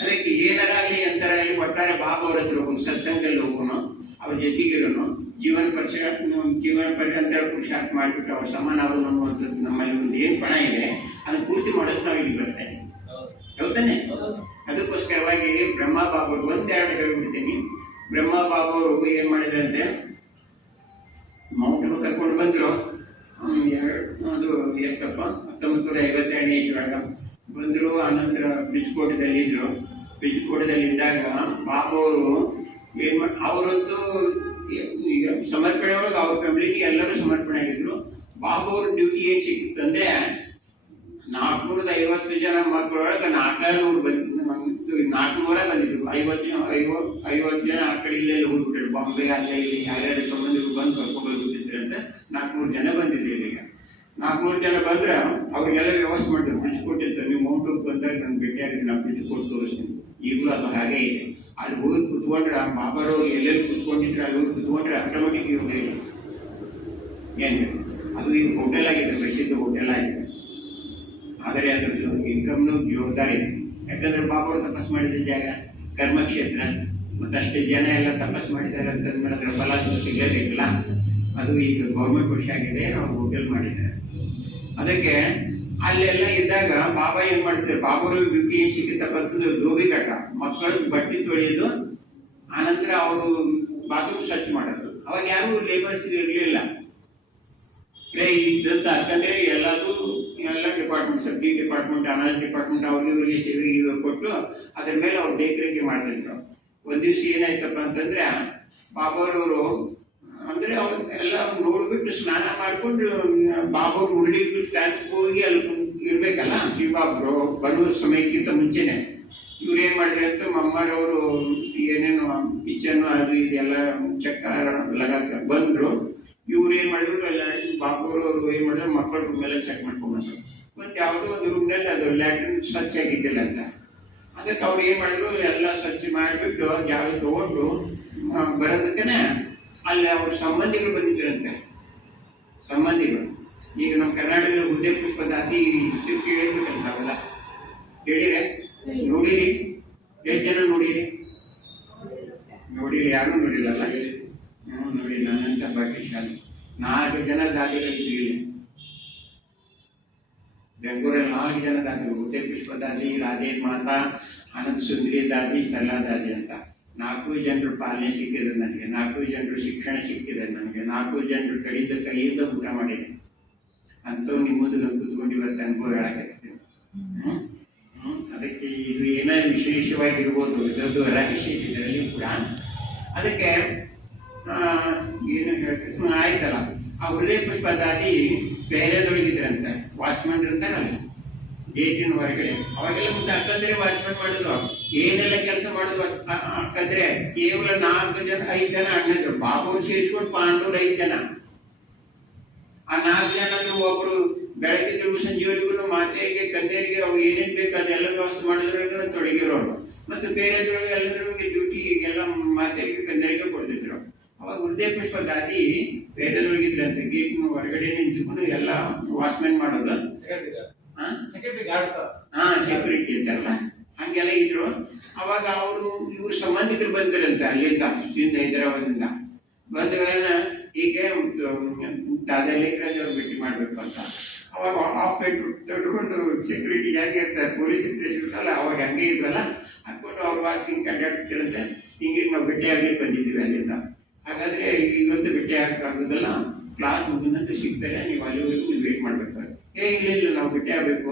ಅದಕ್ಕೆ ಏನಾರಾಗಲಿ ಅಂತರಾಗಲಿ ಒಟ್ಟಾರೆ ಬಾಬಾ ಅವ್ರ ಹತ್ರ ಹೋಗೋಣ, ಸತ್ಸಂಗದಲ್ಲಿ ಹೋಗೋಣ, ಅವ್ರ ಜೊತೆಗಿರೋನು, ಜೀವನ ಪರ್ಯಂತರ ಪುರುಷಾರ್ಥ ಮಾಡಿಬಿಟ್ಟು ಅವ್ರ ಸಮಾನ ಅವರು ಅನ್ನುವಂಥದ್ದು ನಮ್ಮಲ್ಲಿ ಒಂದು ಏನು ಪಣ ಇದೆ ಅದನ್ನು ಪೂರ್ತಿ ಮಾಡೋದು ನಾವು ಇಲ್ಲಿ ಬರ್ತಾ ಇದ್ದೀವಿ. ಹೌದಾನೆ? ಅದಕ್ಕೋಸ್ಕರವಾಗಿ ಬ್ರಹ್ಮ ಬಾಬಾ ಅವರು 1-2 ಹೇಳ್ಬಿಡ್ತೀನಿ. ಬ್ರಹ್ಮ ಬಾಬಾ ಅವರು ಏನು ಮಾಡಿದ್ರಂತೆ, ಮೌಂಟ್ಗೆ ಕರ್ಕೊಂಡು ಬಂದರು. ಅದು ಎಷ್ಟಪ್ಪ 1952ನೇ ಇಸ್ವಿಯಾಗ ಬಂದರು. ಆನಂತರ ಬಿಜ್ಕೋಟದಲ್ಲಿದ್ದರು. ಬಿಜ್ಕೋಟದಲ್ಲಿದ್ದಾಗ ಬಾಬಾ ಅವರು ಏನು ಮಾಡಿ, ಅವರಂತೂ ಈಗ ಸಮರ್ಪಣೆ ಒಳಗೆ ಅವ್ರ ಫ್ಯಾಮಿಲಿಗೆ ಎಲ್ಲರೂ ಸಮರ್ಪಣೆ ಆಗಿದ್ರು. ಬಾಬಾ ಅವ್ರ ಡ್ಯೂಟಿ ಏನು ಸಿಕ್ಕಿತ್ತು ಅಂದರೆ 450 ಜನ ಮಕ್ಕಳೊಳಗೆ 400 ಬಂದಿದ್ರು. 50 ಜನ ಆ ಕಡೆ ಇಲ್ಲೆಲ್ಲ ಹೋಗ್ಬಿಟ್ರು. ಬಾಂಬೆ ಅಲ್ಲೇ ಇಲ್ಲಿ ಯಾರ್ಯಾರು ಸಂಬಂಧಿಗಳು ಬಂದು ಕರ್ಕೊಂಡು ಹೋಗ್ಬಿಟ್ಟಿದ್ರು ಅಂತ 400 ಜನ ಬಂದಿದ್ರು. ಇಲ್ಲಿಗೆ 400 ಜನ ಬಂದ್ರೆ ಅವ್ರಿಗೆಲ್ಲ ವ್ಯವಸ್ಥೆ ಮಾಡಿದ್ರು. ಬಿಡಿಸ್ಕೊಟ್ಟಿರ್ತಾರೆ. ನೀವು ಮೌಂಟಕ್ಕೆ ಬಂದಾಗ ನಾನು ಭೇಟಿಯಾಗಿ ನಾನು ಬಿಡಿಸ್ಕೊಟ್ಟು ತೋರಿಸ್ತೀನಿ. ಈಗಲೂ ಅದು ಹಾಗೇ ಇದೆ. ಅಲ್ಲಿ ಹೋಗಿ ಕುತ್ಕೊಂಡ್ರೆ ಬಾಬಾರವ್ರು ಎಲ್ಲೆಲ್ಲಿ ಕುತ್ಕೊಂಡಿದ್ರೆ ಅಲ್ಲಿ ಹೋಗಿ ಕುತ್ಕೊಂಡ್ರೆ ಆಟೋಮೆಟಿಕ್ ಇವಾಗ ಏನು ಅದು ಈಗ ಹೋಟೆಲ್ ಆಗಿದೆ, ಪ್ರಸಿದ್ಧ ಹೋಟೆಲ್ ಆಗಿದೆ. ಆದರೆ ಅದ್ರ ಇನ್ಕಮ್ನು ಜೋರ್ದಾರ್ ಇದೆ. ಯಾಕಂದ್ರೆ ಬಾಬಾವರು ತಪಸ್ ಮಾಡಿದ ಜಾಗ ಕರ್ಮಕ್ಷೇತ್ರ, ಮತ್ತಷ್ಟು ಜನ ಎಲ್ಲ ತಪಸ್ ಮಾಡಿದ್ದಾರೆ ಅಂತಂದ್ಮೇಲೆ ಅದರ ಫಲ ಸಿಗಲೇಬೇಕಲ್ಲ. ಅದು ಈಗ ಗೌರ್ಮೆಂಟ್ ವರ್ಷ ಆಗಿದೆ, ಅವ್ರು ಹೋಟೆಲ್ ಮಾಡಿದ್ದಾರೆ. ಅದಕ್ಕೆ ಅಲ್ಲೆಲ್ಲ ಇದ್ದಾಗ ಬಾಬಾ ಏನು ಮಾಡ್ತಾರೆ, ಬಾಬಾವ್ರಿಗೆ ಡ್ಯೂಟಿ ಏನು ಸಿಗುತ್ತಪ್ಪ ಅಂತಂದ್ರೆ ದೋಬಿ ಕಟ್ಟ, ಮಕ್ಕಳದ್ದು ಬಟ್ಟೆ ತೊಳೆಯೋದು, ಆನಂತರ ಅವರು ಬಾತ್ರೂಮ್ ಸ್ವಚ್ಛ ಮಾಡೋದು. ಅವಾಗ ಯಾರು ಲೇಬರ್ಸ್ ಇರಲಿಲ್ಲ ಇದ್ದಂತ. ಯಾಕಂದರೆ ಎಲ್ಲ ಡಿಪಾರ್ಟ್ಮೆಂಟ್, ಸಬ್ಸಿಡಿ ಡಿಪಾರ್ಟ್ಮೆಂಟ್, ಅನಾಜ್ ಡಿಪಾರ್ಟ್ಮೆಂಟ್ ಅವ್ರಿಗೆ ಇವರಿಗೆ ಸೇವೆ ಕೊಟ್ಟು ಅದ್ರ ಮೇಲೆ ಅವ್ರು ದೇಖರೇಖೆ ಮಾಡ್ತಿದ್ರು. ಒಂದು ದಿವಸ ಏನಾಯ್ತಪ್ಪ ಅಂತಂದ್ರೆ ಬಾಬಾರವರು ಅಂದರೆ ಅವ್ರು ಎಲ್ಲ ನೋಡ್ಬಿಟ್ಟು ಸ್ನಾನ ಮಾಡಿಕೊಂಡು ಬಾಬಾವ್ರ ಮುರಳಿ ಸ್ಟ್ಯಾಂಡ್ಗೆ ಹೋಗಿ ಅಲ್ಲಿ ಇರಬೇಕಲ್ಲ ಶ್ರೀಬಾಬರು ಬರುವ ಸಮಯಕ್ಕಿಂತ ಮುಂಚೆನೆ ಇವ್ರು ಏನು ಮಾಡಿದ್ರೆ ಅಂತ ಮಮ್ಮರವರು ಏನೇನು ಕಿಚನ್ನು ಅದು ಇದೆಲ್ಲ ಚಕ್ಕ ಲಗಾಕ ಬಂದರು. ಇವ್ರು ಏನು ಮಾಡಿದ್ರು ಎಲ್ಲ ಬಾಬಾವ್ರವ್ರು ಏನು ಮಾಡಿದ್ರು ಮಕ್ಕಳ ರೂಮ್ ಎಲ್ಲ ಚೆಕ್ ಮಾಡ್ಕೊಂಡ್ಬಂದ್ರು. ಮತ್ತು ಯಾವುದೋ ಒಂದು ರೂಮ್ನಲ್ಲಿ ಅದು ಲ್ಯಾಟ್ರಿನ್ ಸ್ವಚ್ಛ ಆಗಿದ್ದಿಲ್ಲ ಅಂತ, ಅದಕ್ಕೆ ಅವ್ರು ಏನು ಮಾಡಿದ್ರು ಎಲ್ಲ ಸ್ವಚ್ಛ ಮಾಡಿಬಿಟ್ಟು ಜಾಗ ತೊಗೊಂಡು ಬರೋದಕ್ಕೆ ಅಲ್ಲಿ ಅವ್ರ ಸಂಬಂಧಿಗಳು ಬಂದಿದ್ರಂತೆ. ಸಂಬಂಧಿಗಳು ಈಗ ನಮ್ಮ ಕರ್ನಾಟಕದಲ್ಲಿ ಹೃದಯ ಪುಷ್ಪದ ಅತಿ ಕೇಳಿರ್ಬೇಕಂತ ಅವೆಲ್ಲ ಕೇಳಿರೆ ನೋಡಿರಿ? ಎಷ್ಟು ಜನ ನೋಡಿರಿ? ನೋಡಿರಿ? ಯಾರೂ ನೋಡಿಲ್ಲಲ್ಲ? ನೋಡಿ ನನ್ನಂತ ಭಾಗ್ಯಶಾಲಿ 4 ಜನ ದಾದಿಗಳಿರಲಿಲ್ಲ ಬೆಂಗಳೂರಲ್ಲಿ. 4 ಜನ ದಾದಿಗಳು, ಹೃದಯ ಪುಷ್ಪ ದಾದಿ, ರಾಧೆ ಮಾತಾ, ಆನಂದ ಸುಂದರಿ ದಾದಿ, ಸಲ್ಲಾ ದಾದಿ ಅಂತ 4 ಜನರು ಪಾಲನೆ ಸಿಕ್ಕಿದೆ ನನಗೆ, 4 ಜನರು ಶಿಕ್ಷಣ ಸಿಕ್ಕಿದೆ ನನಗೆ, 4 ಜನರು ಕಡಿದ ಕೈಯಿಂದ ಊಟ ಮಾಡಿದೆ. ಅಂಥವು ನಿಮ್ಮದು ಕೂತ್ಕೊಂಡು ಇವತ್ತು ಅನುಭವ ಹೇಳಾಕತ್ತೆ. ಅದಕ್ಕೆ ಇದು ಏನೋ ವಿಶೇಷವಾಗಿರ್ಬೋದು, ಇದೊಂದು ರಹಸ್ಯ ಇದರಲ್ಲಿ ಕೂಡ. ಅದಕ್ಕೆ ಏನು ಹೇಳ್ತಾರೆ ಆಯ್ತಲ್ಲ, ಆ ಹೃದಯ ಪುಷ್ಪ ದಾದಿ ಬೇರೆದೊಳಗಿದ್ರಂತೆ, ವಾಚ್ಮನ್ ಇರ್ತಾರಲ್ಲ ಗೇಟಿನ ಹೊರಗಡೆ. ಅವಾಗೆಲ್ಲ ಮುಂದೆ ಅಕ್ಕಂದ್ರೆ ವಾಚ್ಮನ್ ಮಾಡೋದು, ಏನೆಲ್ಲ ಕೆಲಸ ಮಾಡೋದು ಅಕ್ಕಂದ್ರೆ. ಕೇವಲ 4 ಜನ 5 ಜನ ಅಣ್ಣಂದ್ರು, ಬಾಬು ಸೇರಿಸ್ಕೊಂಡು ಪಾಂಡವ್ರು 5 ಜನ. ಆ 4 ಜನ ಅಂದ್ರೆ ಒಬ್ರು ಬೆಳಗ್ಗಿದ್ರು ಸಂಜೆವರೆಗೂ ಮಾತೆಯರಿಗೆ ಕನ್ಯರಿಗೆ ಅವು ಏನೇನು ಬೇಕು ಅದೆಲ್ಲ ವ್ಯವಸ್ಥೆ ಮಾಡೋದ್ರೊಳಗೆ ತೊಡಗಿರೋರು. ಮತ್ತು ಬೇರೆದ್ರೊಳಗೆ ಎಲ್ಲದ್ರೊಳಗೆ ಡ್ಯೂಟಿ ಎಲ್ಲ ಮಾತೆಯರಿಗೆ ಕನ್ಯರಿಗೆ ಕೊಡ್ತಿದ್ರು. ಅವಾಗ ಹೃದಯ ಪುಷ್ಪ ದಾದಿ ಬೇರೆದೊಳಗಿದ್ರಂತೆ, ಗೇಟ್ನ ಹೊರಗಡೆ ನಿಂತ್ಕೊಂಡು ಎಲ್ಲ ವಾಚ್ಮೆನ್ ಮಾಡೋದು. ಸೆಕ್ಯೂರಿಟಿ ಅಂತಾರಲ್ಲ ಹಂಗೆಲ್ಲ ಇದ್ರು. ಅವಾಗ ಅವರು ಇವ್ರ ಸಂಬಂಧಿಕರು ಬಂದಿರಂತೆ ಅಲ್ಲಿಂದ, ಹೈದರಾಬಾದಿಂದ ಬಂದಾಗ ಹೀಗೆ ದಾದಾ ಲೇಖರಾಜ್ ಅವ್ರು ಭೇಟಿ ಮಾಡಬೇಕು ಅಂತ. ಅವಾಗ ಆಫ್ ಪೇಟ್ ತೊಡ್ಕೊಂಡು ಸೆಕ್ಯೂರಿಟಿ ಹೇಗೆ ಇರ್ತಾರೆ ಪೊಲೀಸ್ ಇರ್ತಾರಲ್ಲ ಅವಾಗ ಹಂಗೆ ಇದ್ವಲ್ಲ ಹಾಕ್ಕೊಂಡು ಅವ್ರ ವಾಕಿಂಗ್ ಅಡ್ಡಾಡ್ತಿರಂತೆ. ಹಿಂಗೆ ನಾವು ಭೇಟಿ ಆಗ್ಲಿಕ್ಕೆ ಬಂದಿದ್ದೀವಿ ಅಲ್ಲಿಂದ. ಹಾಗಾದ್ರೆ ಈಗಂತೂ ಭೇಟಿ ಆಗಕ್ಕಾಗೋದಲ್ಲ, ಕ್ಲಾಸ್ ಮುಗಿದಂತ ಸಿಗ್ತಾರೆ, ನೀವು ಅಲ್ಲಿವರೆಗೂ ನೀವು ವೇಟ್ ಮಾಡಬೇಕು. ಇಲ್ಲ ನಾವು ಭೇಟಿ ಆಗಬೇಕು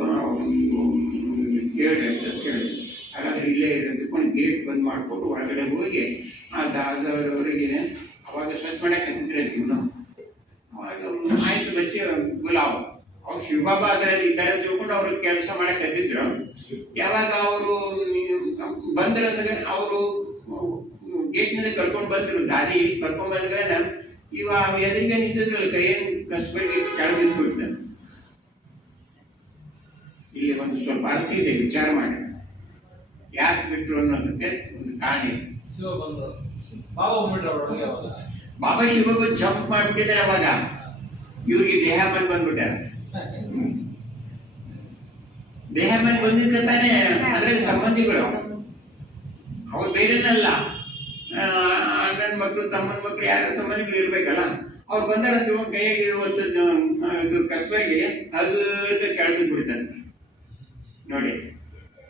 ಹೇಳ್ರಿ ಅಂತ ಕೇಳಿದ್ರು. ಹಾಗಾದ್ರೆ ಇಲ್ಲೇ ಇರೋದಕ್ಕೊಂಡು ಗೇಟ್ ಬಂದ್ ಮಾಡಿಕೊಂಡು ಒಳಗಡೆ ಹೋಗಿ ಆ ದಾದವರವರಿಗೆ ಅವಾಗ ಸ್ವಚ್ಛ ಮಾಡಕ್ಕೆ ಇನ್ನು ಅವಾಗ ಆಯ್ತು ಬಚ್ಚಿ ಗುಲಾಬ್ ಅವಾಗ ಶಿವಬಾಬಾ ಅದರಲ್ಲಿ ಇದ್ದಾರೆ ತಿಳ್ಕೊಂಡು ಅವ್ರಿಗೆ ಕೆಲಸ ಮಾಡಕ್ಕೆ ಹತ್ತಿದ್ರು. ಯಾವಾಗ ಅವರು ಬಂದ್ರೆ ಅವರು ಗೇಟ್ನಲ್ಲಿ ಕರ್ಕೊಂಡು ಬಂದರು, ದಾದಿ ಕರ್ಕೊಂಡು ಬಂದಾಗ ಇವ ಎದುರಿಗೆ ನಿಂತಿದ್ರಲ್ಲ ಕೈಯನ್ನು ಕಸ್ಬಿಟ್ಟು ಕೆಳಗಿದ್ದು ಬಿಡ್ತಾನೆ. ಇಲ್ಲಿ ಒಂದು ಸ್ವಲ್ಪ ಅರ್ಥ ಇದೆ, ವಿಚಾರ ಮಾಡಿ ಯಾಕೆ ಬಿಟ್ರು ಅನ್ನೋದಕ್ಕೆ ಒಂದು ಕಾರಣ ಇದೆ. ಬಾಬಾ ಶಿವಬಾಬಾ ಜಂಪ್ ಮಾಡ್ಬಿಟ್ಟಿದ್ದಾರೆ. ಅವಾಗ ಇವ್ರಿಗೆ ದೇಹ ಮೇಲೆ ಬಂದ್ಬಿಟ್ಟಾರೆ. ದೇಹ ಮೇಲೆ ಬಂದಿದ್ದ ತಾನೇ ಅದ್ರಲ್ಲಿ ಸಂಬಂಧಿಗಳು, ಅವ್ರು ಬೇರೆನಲ್ಲ, ಅಣ್ಣನ ಮಕ್ಕಳು ತಮ್ಮನ ಮಕ್ಕಳು ಯಾರ ಸಂಬಂಧಿಗಳು ಇರ್ಬೇಕಲ್ಲ. ಅವ್ರು ಬಂದಾರ ಕೈಯಾಗಿ ಇರುವಂಥದ್ದು ಇದು ಕಸ್ಬರಿಗೆ ಅಗದ ಕೆಳಗೆ ಬಿಡ್ತಂತೆ ನೋಡಿ.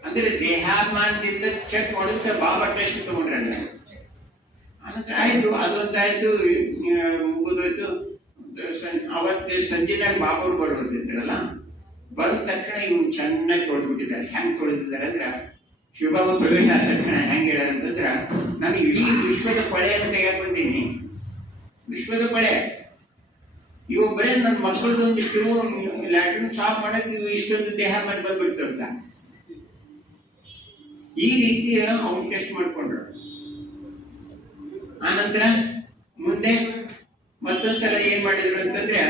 ಅಂದ್ರೆ ದೇಹಾಭಿಮಾನದಿಂದ ಚೆಕ್ ಮಾಡೋದಕ್ಕೆ ಬಾಬಾ ಟೆಸ್ಟ್ ತಗೊಂಡ್ರಲ್ಲ. ಆನಂತರ ಆಯ್ತು, ಅದೊಂದಾಯ್ತು, ಮುಗಿದೋಯ್ತು. ಅವತ್ತೇ ಸಂಜೆನಾಗ ಬಾಬಾವ್ರು ಬರೋದಿದ್ದಾರಲ್ಲ, ಬಂದ ತಕ್ಷಣ ಇವ್ನು ಚೆನ್ನಾಗಿ ತೊಳೆದ್ಬಿಟ್ಟಿದ್ದಾರೆ. ಹೆಂಗೆ ತೊಳೆದಿದ್ದಾರೆ ಅಂದ್ರೆ, ಶಿವಬಾಬಾ ಪ್ರವೇಶ ಆದ ತಕ್ಷಣ ಹೆಂಗೆ ಹೇಳೋದಂತಂದ್ರೆ, ನಾನು ಇಡೀ ವಿಶ್ವದ ಪಳೆಯನ್ನು ತೆಗೆಯಕ್ಕೆ ಬಂದೀನಿ, ವಿಶ್ವದ ಪಳೆ. ಇವು ಬರೀ ನನ್ನ ಮಕ್ಕಳದೊಂದಿಷ್ಟು ಲ್ಯಾಟ್ರಿನ್ ಸಾಫ್ ಮಾಡಕ್ಕೆ ಇಷ್ಟೊಂದು ದೇಹ ಮೇಲೆ ಬಂದ್ಬಿಡ್ತಂತ. ಈ ರೀತಿ ಅವ್ನು ಟೆಸ್ಟ್ ಮಾಡ್ಕೊಂಡ್ರು. ಆನಂತರ ಮುಂದೆ ಮತ್ತೊಂದ್ಸಲ ಏನ್ ಮಾಡಿದ್ರು ಅಂತಂದ್ರೆ,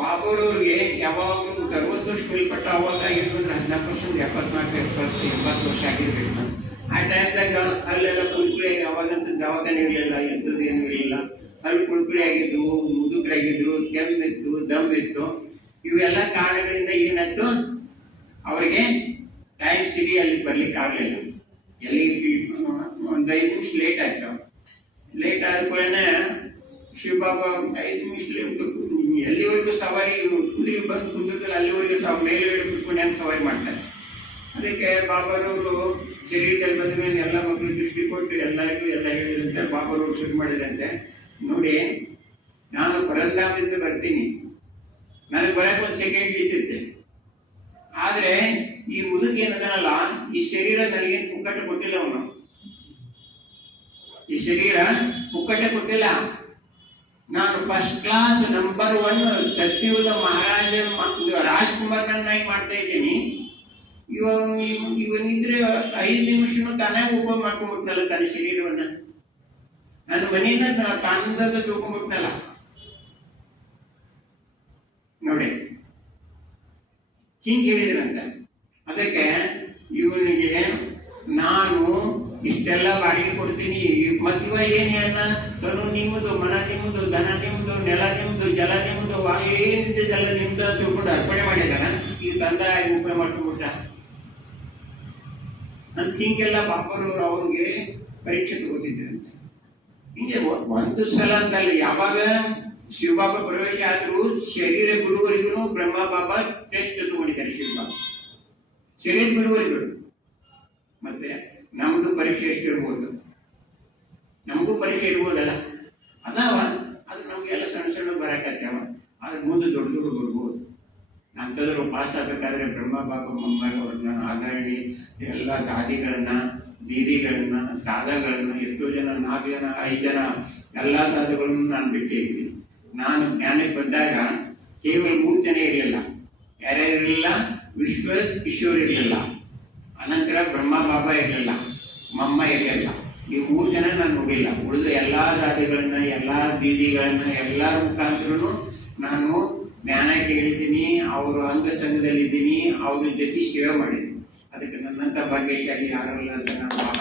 ಬಾಬಾರವ್ರಿಗೆ ಯಾವಾಗಲೂ 60 ವರ್ಷ ಮೇಲ್ಪಟ್ಟ ಅವಾಗ ಆಗಿರ್ತಂದ್ರೆ 14%, 74, 70, 80 ವರ್ಷ ಆಗಿರ್ಬೇಕು. ಆ ಟೈಮ್ದಾಗ ಅಲ್ಲೆಲ್ಲ ಕುಳುಕುಳಿ, ಅವಾಗಂತ ದವಾಖಾನೆ ಇರಲಿಲ್ಲ, ಎಂಥದ್ದು ಏನೂ ಇರಲಿಲ್ಲ. ಅಲ್ಲಿ ಕುಳುಕುಳಿ ಆಗಿದ್ದು, ಮುದುಕರಾಗಿದ್ರು, ಕೆಮ್ಮಿತ್ತು, ದಮ್ ಇತ್ತು. ಇವೆಲ್ಲ ಕಾರಣಗಳಿಂದ ಏನಾಯ್ತು, ಅವರಿಗೆ ಟೈಮ್ ಸಿರಿ ಅಲ್ಲಿ ಬರ್ಲಿಕ್ಕೆ ಆಗಲಿಲ್ಲ. ಎಲ್ಲಿ ಒಂದು 5 ನಿಮಿಷ ಲೇಟ್ ಆಯ್ತು. ಲೇಟ್ ಆದ ಕೂಡಲೇ ಶಿವಬಾಬಾ 5 ನಿಮಿಷ ಎಲ್ಲಿವರೆಗೂ ಸವಾರಿ ಕುದುರೆ ಬಂದು ಕುಂದಿರ್ತಾರೆ ಅಲ್ಲಿವರೆಗೂ ಮೇಲೆ ಕುತ್ಕೊಂಡು ಹೆಂಗೆ ಸವಾರಿ ಮಾಡ್ತಾರೆ. ಅದಕ್ಕೆ ಬಾಬಾರವರು ಶರೀರದಲ್ಲಿ ಬಂದ ಮೇಲೆ ಎಲ್ಲ ಮಕ್ಕಳು ದೃಷ್ಟಿ ಕೊಟ್ಟು ಎಲ್ಲರಿಗೂ ಎಲ್ಲ ಹೇಳಿದಂತೆ ಬಾಬಾರವರು ಶುರು ಮಾಡಿದಂತೆ, ನೋಡಿ ನಾನು ಪರಂಧಾಮದಿಂದ ಬರ್ತೀನಿ, ನನಗೆ ಬರೋಕ್ಕೆ 1 ಸೆಕೆಂಡ್ ಹಿಡಿತೈತೆ. ಆದರೆ ಈ ಮುದುಕ ಏನದನಲ್ಲ, ಈ ಶರೀರ ನನಗೇನು ಪುಕ್ಕಟ್ಟು ಕೊಟ್ಟಿಲ್ಲ ಅವನು. ಈ ಶರೀರ ಪುಕ್ಕಟೆ ಕೊಟ್ಟಿಲ್ಲ. ನಾನು ಫಸ್ಟ್ ಕ್ಲಾಸ್ ನಂಬರ್ 1 ಸತ್ಯುಗದ ಮಹಾರಾಜ ರಾಜ್ಕುಮಾರ್ನನ್ನಾಗಿ ಮಾಡ್ತಾ ಇದ್ದೀನಿ. ಇವನಿದ್ರೆ 5 ನಿಮಿಷನೂ ತಾನೇ ಉಪ ಮಾಡ್ಕೊಂಡ್ಬಿಟ್ನಲ್ಲ ತನ್ನ ಶರೀರವನ್ನ. ನನ್ನ ಮನೆಯಿಂದ ತಾನದ ತಿಳ್ಕೊಂಡ್ಬಿಟ್ನಲ್ಲ ನೋಡಿ, ಹಿಂಗೆ ಹೇಳಿದ್ರಂತೆ. ಅದಕ್ಕೆ ಇವನಿಗೆ ನಾನು ಇಷ್ಟೆಲ್ಲ ಬಾಡಿಗೆ ಕೊಡ್ತೀನಿ, ಮತ್ತಿವ ಏನ್ ಹೇಳ, ತನು ನಿಮ್ಮದು, ಮನ ನಿಮ್ಮದು, ಧನ ನಿಮ್ಮದು, ನೆಲ ನಿಮ್ಮದು, ಜಲ ನಿಮ್ಮದು, ಏನಿದೆ ಜಲ ನಿಮ್ದು ಅಂತ ತಿಳ್ಕೊಂಡು ಅರ್ಪಣೆ ಮಾಡಿದಾನ. ಈ ತಂದ ಉಪಯೋಗ ಮಾಡ್ಕೊಂಡ್ಬಿಟ್ಟ ಅಂತ ಹಿಂಗೆಲ್ಲ ಬಾಬರವರು ಅವ್ರಿಗೆ ಪರೀಕ್ಷೆ ತಗೋತಿದ್ರಂತೆ. ಹಿಂಗೆ ಒಂದು ಸಲ ಅಂತಲ್ಲ, ಯಾವಾಗ ಶಿವಬಾಬಾ ಪ್ರವೇಶ ಆದ್ರೂ ಶರೀರ ಬಿಡುವವರೆಗೂ ಬ್ರಹ್ಮ ಬಾಬಾ ಟೆಸ್ಟ್ ತಗೊಂಡಿದ್ದಾರೆ. ಶಿವಬಾಬಾ ಶರೀರ ಬಿಡುವವರೆಗೂ. ಮತ್ತೆ ನಮ್ದು ಪರೀಕ್ಷೆ ಎಷ್ಟಿರ್ಬೋದು, ನಮಗೂ ಪರೀಕ್ಷೆ ಇರ್ಬೋದಲ್ಲ, ಅದಾವ. ಅದು ನಮಗೆಲ್ಲ ಸಣ್ಣ ಸಣ್ಣ ಬರಕತ್ತೇವ, ಅದ್ರ ಮುಂದೆ ದೊಡ್ಡ ದೊಡ್ಡ ಬರ್ಬೋದು. ಅಂಥದ್ರು ಪಾಸ್ ಆಗಬೇಕಾದ್ರೆ ಬ್ರಹ್ಮ ಬಾಬಾ ಮಮ್ಮರವ್ರನ್ನ, ಆಧಾರಣಿ ಎಲ್ಲ ದಾದಿಗಳನ್ನ, ದೀದಿಗಳನ್ನ, ದಾದಾಗಳನ್ನ, ಎಷ್ಟೋ ಜನ 4 ಜನ 5 ಜನ ಎಲ್ಲ ದಾದಗಳನ್ನು ನಾನು ಭೇಟಿಯಾಗಿದ್ದೀನಿ. ನಾನು ಜ್ಞಾನಕ್ಕೆ ಬಂದಾಗ ಕೇವಲ 3 ಜನ ಇರಲಿಲ್ಲ. ಯಾರ್ಯಾರು ಇರಲಿಲ್ಲ? ವಿಶ್ವ ಕಿಶೋರ್ ಇರಲಿಲ್ಲ, ಅನಂತರ ಬ್ರಹ್ಮ ಬಾಬಾ ಇರಲಿಲ್ಲ, ಮಮ್ಮ ಇರಲಿಲ್ಲ. ಈ 3 ಜನ ನಾನು ನೋಡಿಲ್ಲ. ಉಳಿದ ಎಲ್ಲ ದಾದಿಗಳನ್ನ, ಎಲ್ಲ ದೀದಿಗಳನ್ನ, ಎಲ್ಲರ ಮುಖಾಂತರನು ನಾನು ಜ್ಞಾನ ಕೇಳಿದ್ದೀನಿ, ಅವರ ಅಂಗ ಸಂಘದಲ್ಲಿದ್ದೀನಿ, ಅವ್ರ ಜೊತೆ ಸೇವೆ ಮಾಡಿದ್ದೀನಿ. ಅದಕ್ಕೆ ನನ್ನಂಥ ಭಾಗ್ಯಶಾಲಿ ಯಾರಲ್ಲ ಅಂತ ನಾನು ಬಹಳ